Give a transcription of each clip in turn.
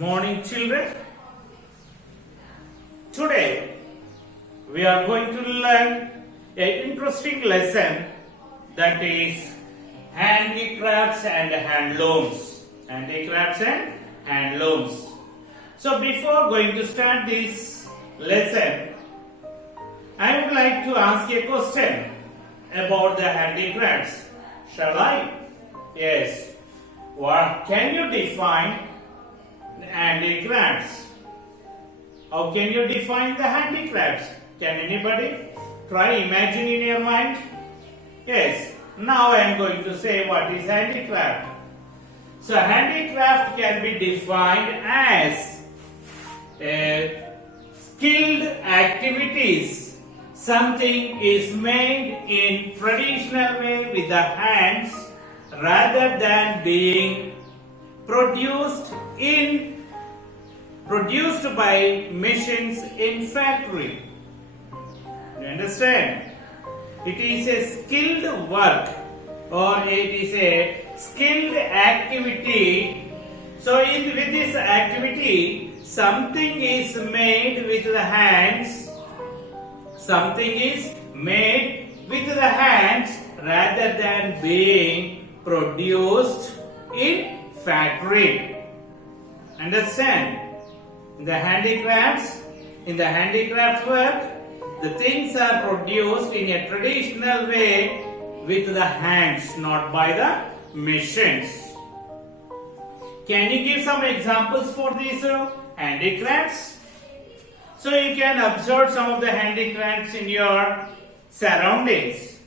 Morning, children. Today we are going to learn an interesting lesson, that is handicrafts and handlooms. Handicrafts and handlooms. So before going to start this lesson, I would like to ask a question about the handicrafts. Shall I? Yes. What can you define handicrafts? How can you define the handicrafts? Can anybody try imagine in your mind? Yes. Now I am going to say what is handicraft. So handicraft can be defined as skilled activities. Something is made in traditional way with the hands rather than being produced by machines in factory. You understand? It is a skilled work or it is a skilled activity. So with this activity, something is made with the hands. Something is made with the hands rather than being produced in factory. Understand? In the handicrafts work, the things are produced in a traditional way with the hands, not by the machines. Can you give some examples for these handicrafts? So you can observe some of the handicrafts in your surroundings.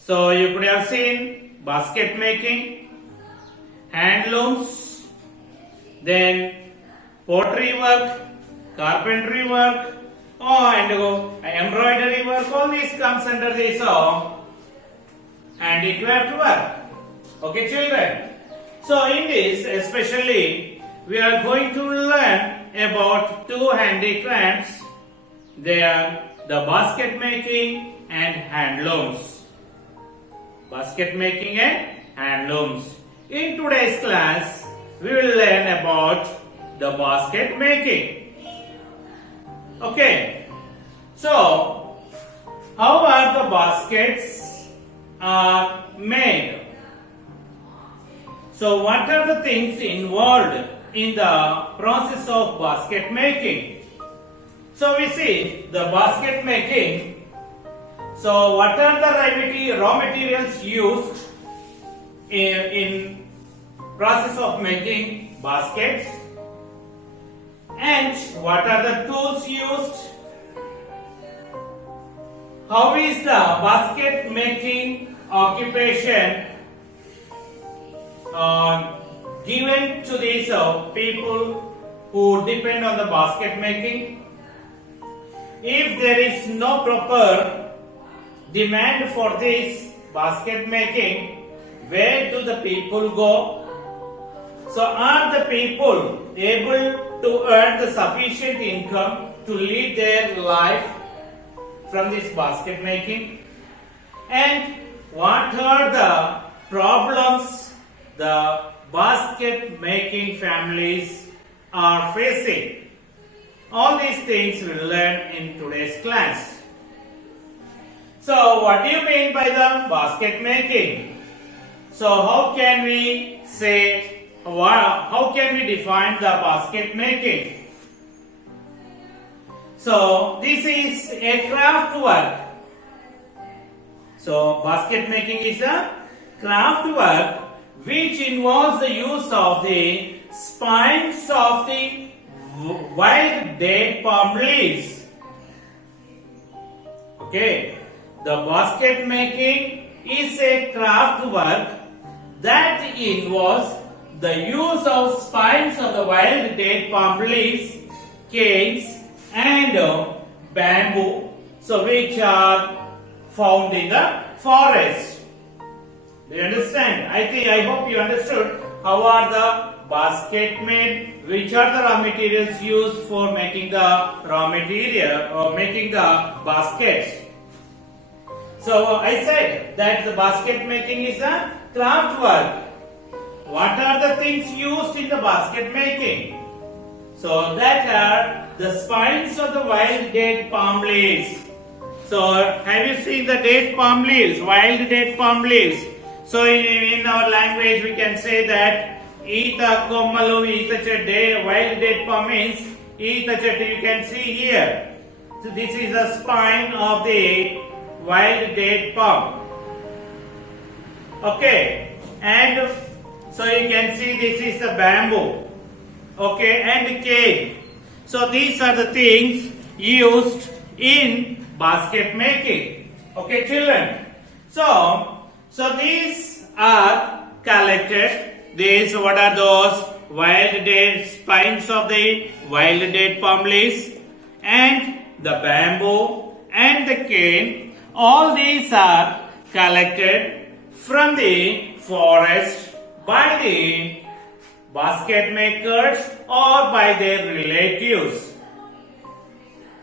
So you could have seen basket making, handlooms, then pottery work, carpentry work, and embroidery work. All this comes under this handicraft work. Okay, children. So in this, especially, we are going to learn about two handicrafts. They are the basket making and handlooms. Basket making and handlooms. In today's class, we will learn about the basket making. Okay. So, how are the baskets are made? So, what are the things involved in the process of basket making? So, we see the basket making. So, what are the raw materials used in process of making baskets? And what are the tools used? How is the basket making occupation given to these people who depend on the basket making? If there is no proper demand for this basket making, where do the people go? So are the people able to earn the sufficient income to lead their life from this basket making? And what are the problems the basket making families are facing? All these things we will learn in today's class. So what do you mean by the basket making? So how can we say, how can we define the basket making? So this is a craft work. So basket making is a craft work which involves the use of the spines of the wild date palm leaves. Okay, the basket making is a craft work that involves the use of spines of the wild date palm leaves, canes, and bamboo, so which are found in the forest. Do you understand? I hope you understood how are the basket made, which are the raw materials used for making the raw material or making the baskets. So I said that the basket making is a craft work. What are the things used in the basket making? So that are the spines of the wild date palm leaves. So have you seen the date palm leaves, wild date palm leaves? So in our language we can say that Ita kommalu ita chedde, wild date palm means Ita chedde, you can see here. So this is the spine of the wild date palm. Okay, and so you can see this is the bamboo. Okay, and cane. So these are the things used in basket making. Okay, children. So these are collected. These, what are those? Wild date, spines of the wild date palm leaves, and the bamboo and the cane. All these are collected from the forest by the basket makers or by their relatives.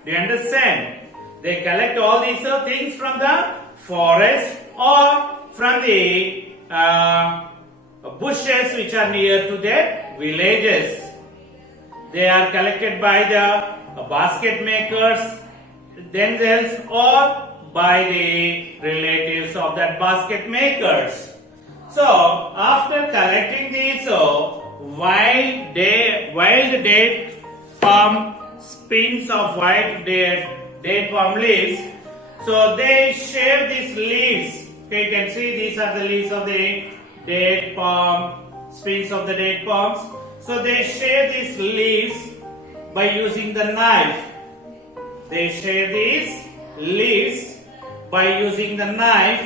Do you understand? They collect all these things from the forest or from the bushes which are near to their villages. They are collected by the basket makers themselves or by the relatives of that basket makers. So after collecting these wild date palm spins of wild date palm leaves, so they shave these leaves. Okay, you can see these are the leaves of the date palm, spins of the date palms. So they shave these leaves by using the knife. They shave these leaves by using the knife,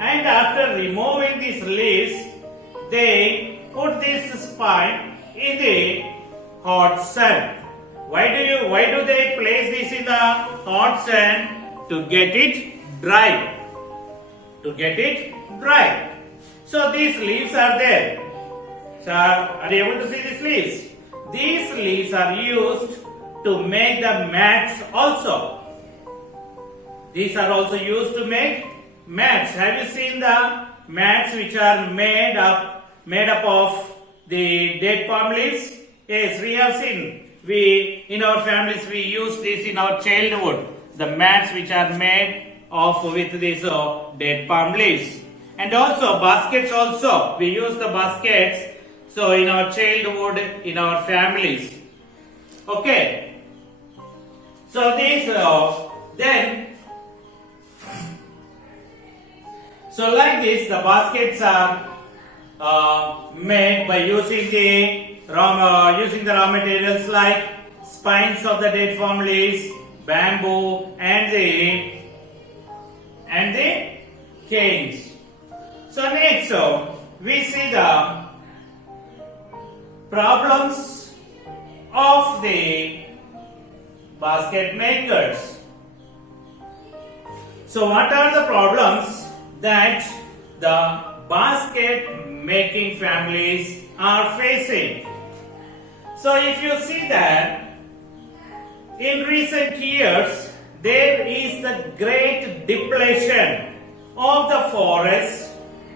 and after removing these leaves, they put this spine in the hot sun. Why do they place this in the hot sun? To get it dry. To get it dry. So these leaves are there. So are you able to see these leaves? These leaves are used to make the mats also. These are also used to make mats. Have you seen the mats which are made up of the date palm leaves? Yes, we have seen. We in our families we use this in our childhood. The mats which are made of with these date palm leaves. And also baskets also. We use the baskets so in our childhood, in our families. Okay. So these then so like this the baskets are made by using the raw materials like spines of the date palm leaves, bamboo and the canes. So next we see the problems of the basket makers. So what are the problems that the basket making families are facing? So if you see that in recent years there is the great depletion of the forest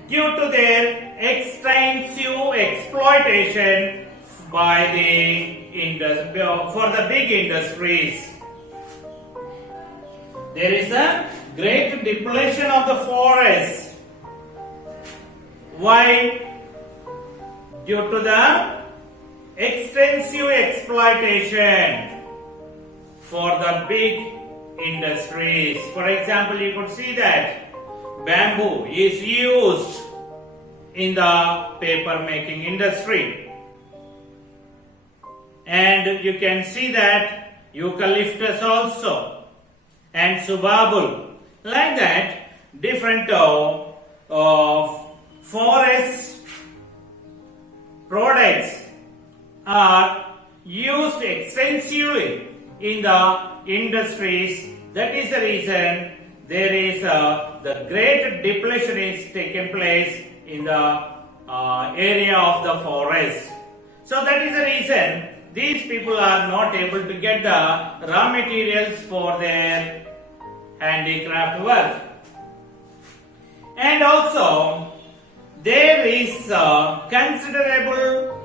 due to their extensive exploitation by for the big industries. There is a great depletion of the forest. Why? Due to the extensive exploitation for the big industries. For example, you could see that bamboo is used in the paper making industry. And you can see that eucalyptus also and subabul. Like that, different forest products are used extensively in the industries. That is the reason there is the great depletion is taken place in the area of the forest. So that is the reason these people are not able to get the raw materials for their handicraft work. And also there is considerable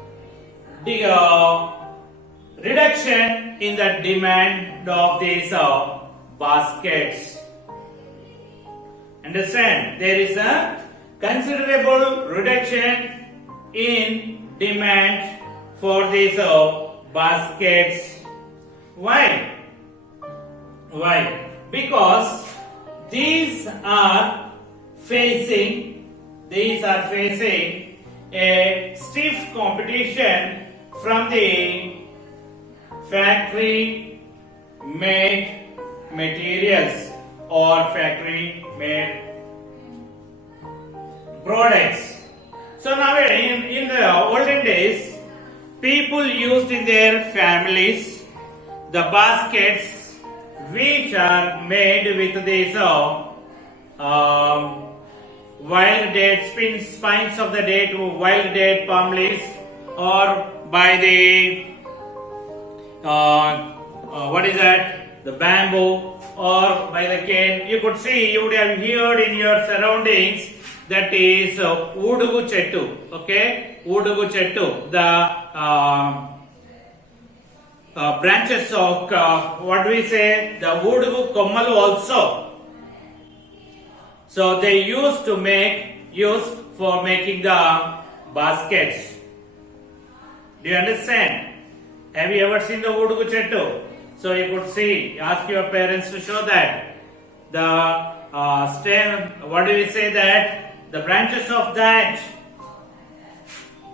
reduction in the demand of these baskets. Understand? There is a considerable reduction in demand for these baskets. Why? Why? Because these are facing a stiff competition from the factory made materials or factory made products. So now in the olden days, people used in their families the baskets which are made with these wild date spines of the date, wild date palm leaves, or by the what is that? The bamboo, or by the cane. You could see, you would have heard in your surroundings that is Udugu Chettu. Okay, Udugu Chettu. The branches of what do we say? The Udugu Kommalu also. So they used for making the baskets. Do you understand? Have you ever seen the Udugu Chettu? So you could see, ask your parents to show that. The stem, what do we say that? The branches of that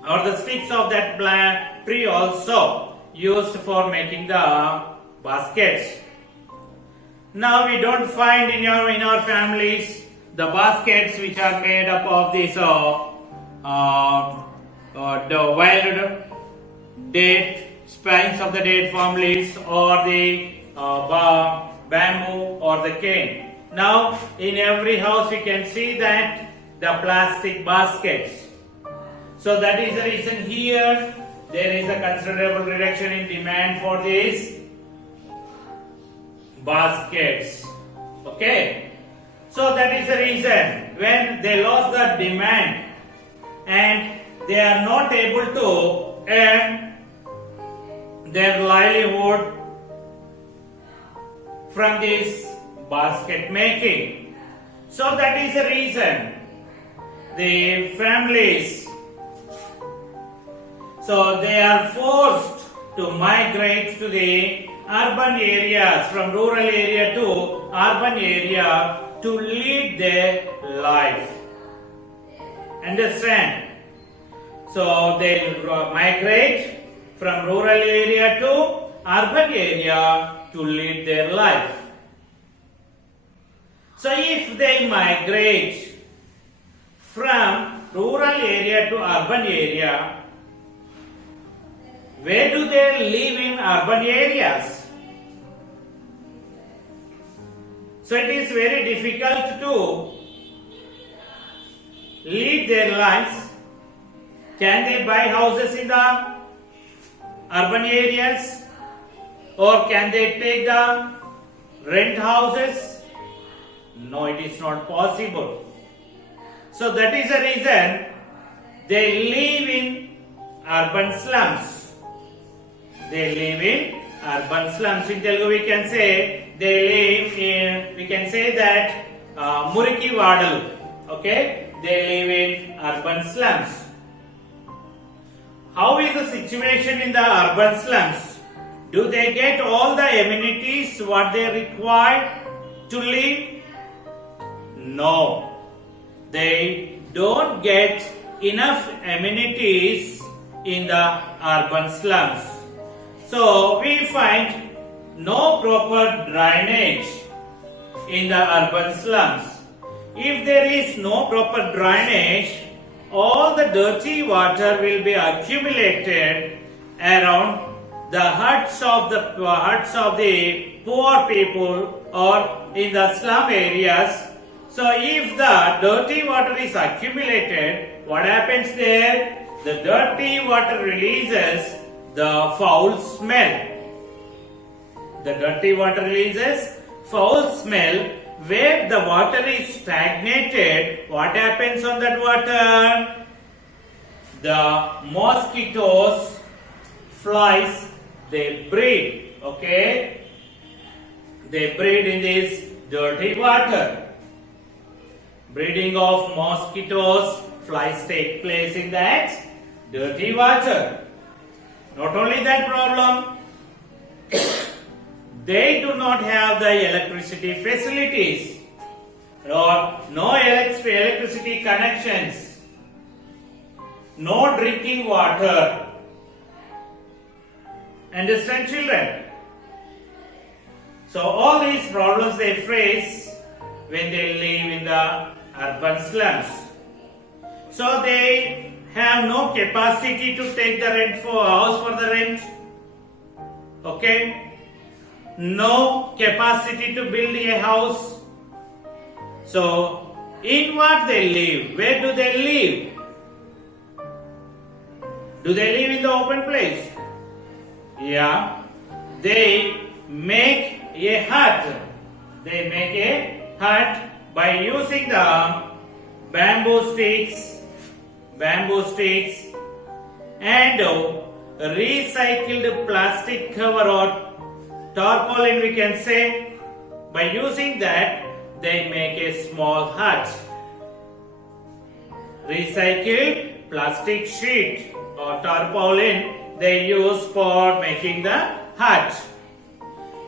or the sticks of that plant tree also used for making the baskets. Now we don't find in our families the baskets which are made up of these the wild date spines of the date palm leaves or the bamboo or the cane. Now in every house we can see that the plastic baskets. So that is the reason here there is a considerable reduction in demand for these baskets. Okay. So that is the reason when they lost the demand and they are not able to earn their livelihood from this basket making. So that is the reason the families, so they are forced to migrate to the urban areas, from rural area to urban area to lead their life. Understand? So they migrate from rural area to urban area to lead their life. So if they migrate from rural area to urban area, where do they live in urban areas? So it is very difficult to lead their lives. Can they buy houses in the urban areas? Or can they take the rent houses? No, it is not possible. So that is the reason they live in urban slums. They live in urban slums. In Telugu we can say they live in, we can say that Muriki Vadalu. Okay, they live in urban slums. How is the situation in the urban slums? Do they get all the amenities what they require to live? No. They don't get enough amenities in the urban slums. So we find no proper drainage in the urban slums. If there is no proper drainage, all the dirty water will be accumulated around the huts of the poor people or in the slum areas. So if the dirty water is accumulated, what happens there? The dirty water releases the foul smell. The dirty water releases foul smell. Where the water is stagnated, what happens on that water? The mosquitoes, flies they breed. Okay, they breed in this dirty water. Breeding of mosquitoes, flies take place in that dirty water. Not only that problem, they do not have the electricity facilities or no electricity connections, no drinking water. Understand, children? So all these problems they face when they live in the urban slums. So they have no capacity to take the rent for house for the rent. Okay? No capacity to build a house. So, in what they live? Where do they live? Do they live in the open place? Yeah. They make a hut. They make a hut by using the bamboo sticks and recycled plastic cover or tarpaulin, we can say. By using that, they make a small hut. Recycled plastic sheet or tarpaulin they use for making the hut.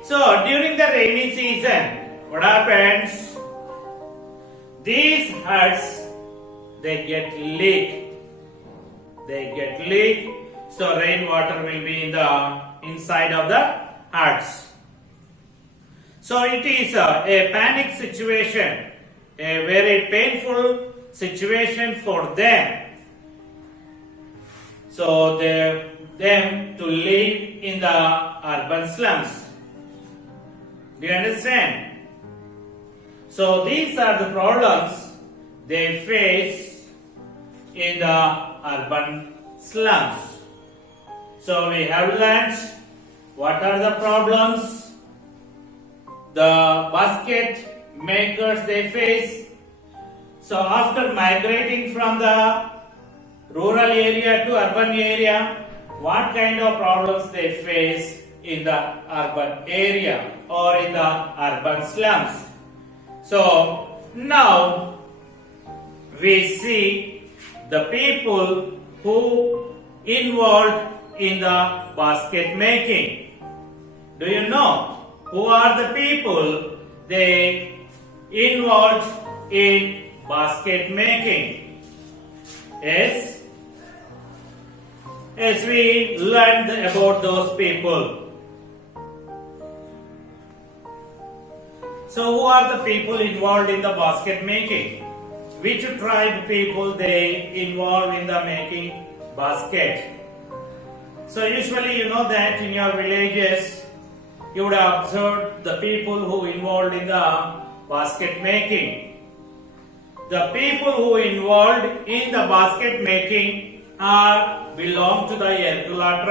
So during the rainy season, what happens? These huts they get leak. So rainwater will be in the inside of the huts. So it is a panic situation, a very painful situation for them. So them to live in the urban slums. Do you understand? So these are the problems they face in the urban slums. So we have learned what are the problems the basket makers they face. So after migrating from the rural area to urban area, what kind of problems they face in the urban area or in the urban slums. So now we see the people who involved in the basket making. Do you know who are the people they involved in basket making? Yes, we learned about those people. So who are the people involved in the basket making? Which tribe people they involved in the making basket? So usually you know that in your villages you would have observed the people who involved in the basket making. The people who involved in the basket making belong to the Erkula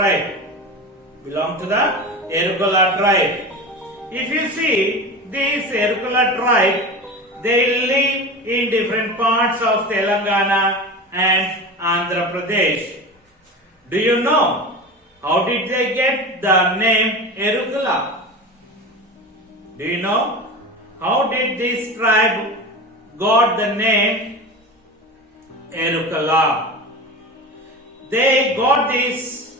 tribe. If you see this Erkula tribe, they live in different parts of Telangana and Andhra Pradesh. Do you know how did they get the name Erukala? Do you know how did this tribe got the name Erukala? They got this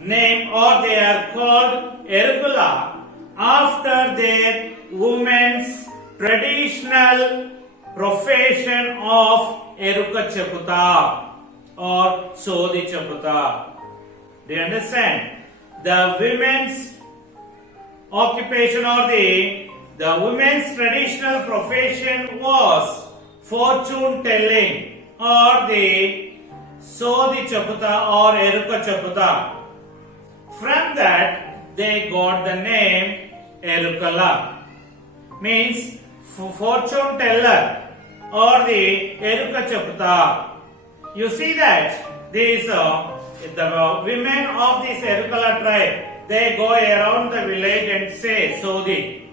name or they are called Erukala after their women's traditional profession of Eruka Chaputa or Sodi Chaputa. Do you understand? The women's occupation or the women's traditional profession was fortune telling or the Sodi Chaputa or Eruka Chaputa. From that they got the name Erukala. Means fortune teller or the Eruka Chaputa. You see that these the women of this Erukala tribe, they go around the village and say Sodi.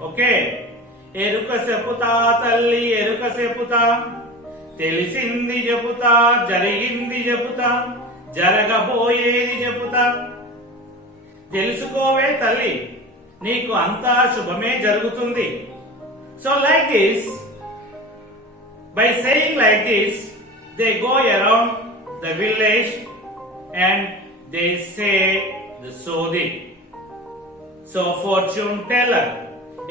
Okay. Eruka Seputa Talli Eruka Seputa Telisindi Japuta Jarigindi Japuta జరగబోయేది చెబుతా. తెలుసుకోవే తల్లి, నీకు అంతా శుభమే జరుగుతుంది. So like this, by saying like this, they go around the village and they say the sodi. So fortune teller,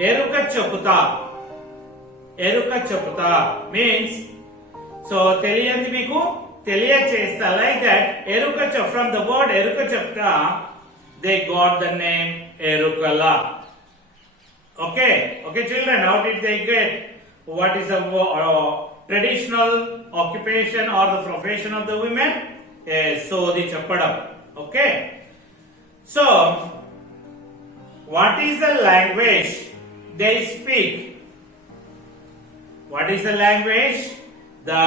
eruka చెప్పుతా. ఎరుక చెప్పుతా means, so తెలియంది మీకు తెలియచేస్తా. Like that, ఎరుక from the word ఎరుక చెప్తా, they got the name Erukala. Okay children, how did they get? What is the traditional occupation or the profession of the women? Sodi chappadam. Okay, so what is the language they speak? What is the language the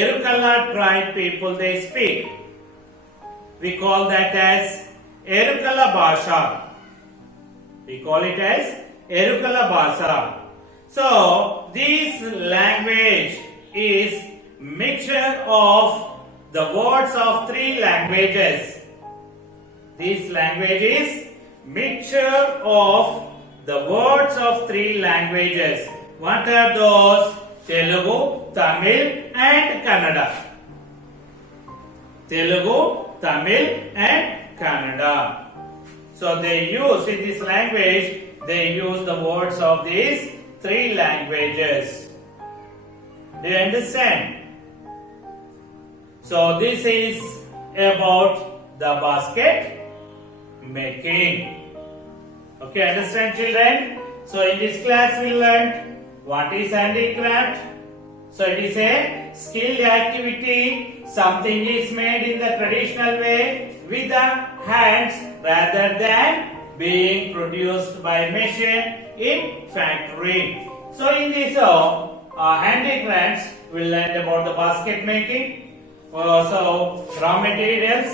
Erukala tribe people they speak? We call that as Erukala Bhasha. We call it as Erukala Bhasha. So this language is mixture of the words of three languages. This language is mixture of the words of three languages. What are those? Telugu, Tamil and Kannada. Telugu, Tamil and Kannada. So they use in this language, they use the words of these three languages. Do you understand? So this is about the basket making. Okay, understand children? So in this class we learned what is handicraft. So it is a skilled activity. Something is made in the traditional way with the hands rather than being produced by machine in factory. So in this handicrafts we learned about the basket making. So raw materials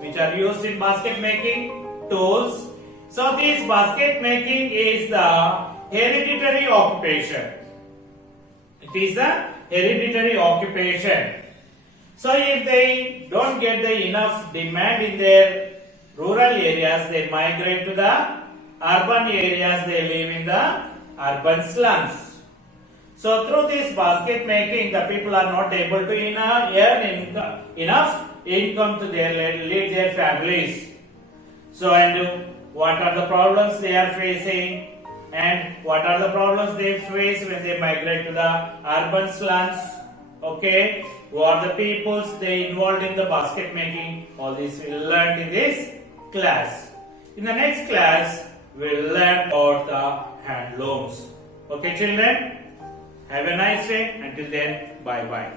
which are used in basket making, tools. So this basket making is the hereditary occupation. It is a hereditary occupation. So if they don't get the enough demand in their rural areas, they migrate to the urban areas. They live in the urban slums. So through this basket making, the people are not able to earn enough income to lead their families. So and what are the problems they are facing? And what are the problems they face when they migrate to the urban slums? Okay, who are the peoples they involved in the basket making? All this we will learn in this class. In the next class, we will learn about the handlooms. Okay, children, have a nice day. Until then, bye bye.